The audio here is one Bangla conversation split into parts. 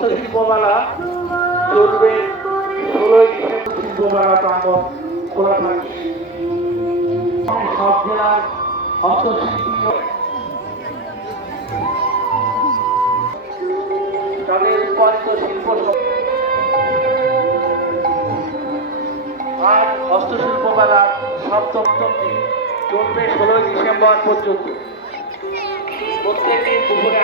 হস্তশিল্পমেলা চলবে 16ই ডিসেম্বর। শিল্পমেলা প্রাঙ্গণ খোলা থাকবে। সব জেলার হস্তশিল্পী তাদের উৎপাদিত শিল্প আর হস্তশিল্প মেলা সপ্তম দিন চলবে 16ই ডিসেম্বর পর্যন্ত। প্রত্যেকদিন দুপুরে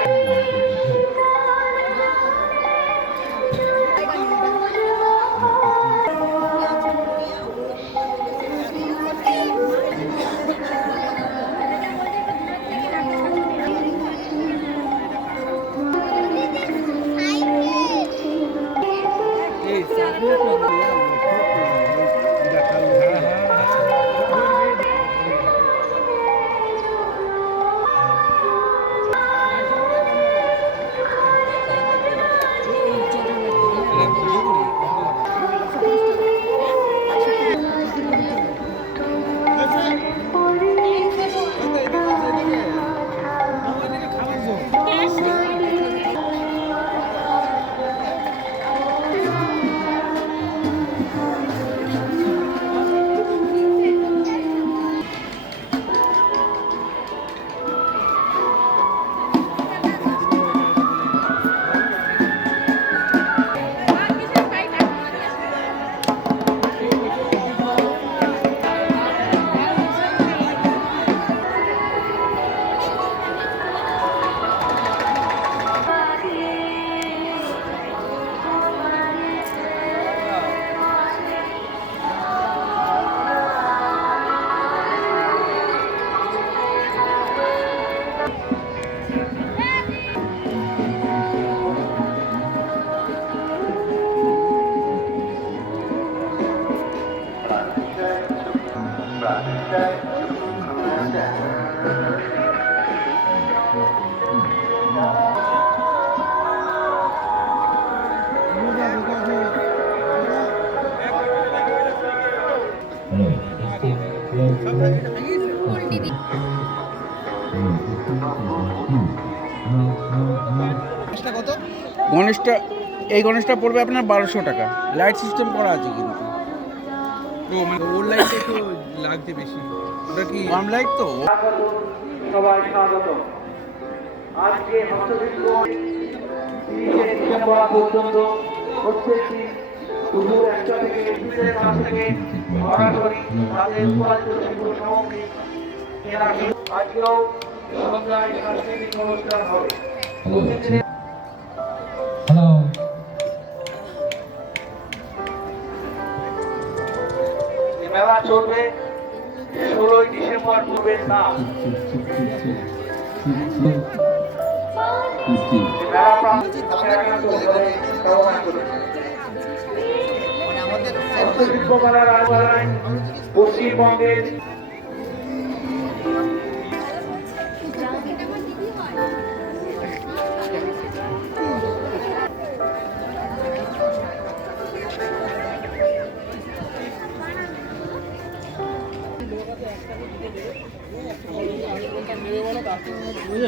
গণেশটা এই গণেশটা পড়বে আপনার 1200 টাকা। লাইট সিস্টেম করা আছে কিন্তু। ও মানে ওর লাইটটা একটু লাগছে বেশি, ওটা কি কম লাইট তো। সবাই স্বাগত। আজকে হস্তশিল্প 30শে ডিসেম্বর পর্যন্ত প্রত্যেকদিন দুপুর 1টা থেকে বিকেল 5 থেকে সরাসরি তাদের উৎপাদিত শিল্প সামগ্রী কেনা শুরু। আজকেও সন্ধ্যায় সাংস্কৃতিক অনুষ্ঠান হবে। মেলা চলবে 16ই ডিসেম্বর পূর্বের না। হস্তশিল্পমেলার আয়োজনায় পশ্চিমবঙ্গের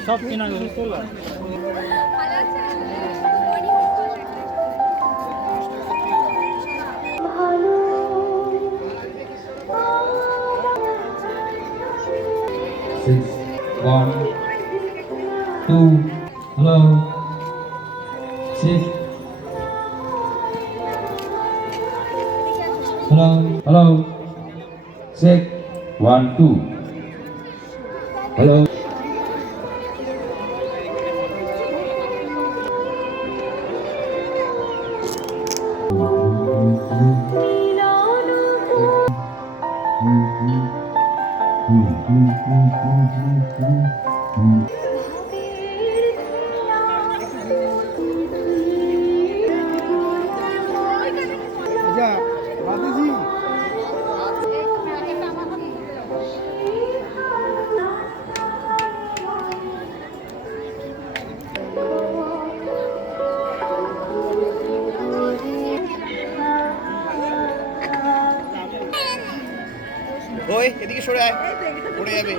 সব কেনা One, two, hello, six, hello, six, 1, 2, hello. ওই এদিকে সরে আয়, পড়ে যাবে।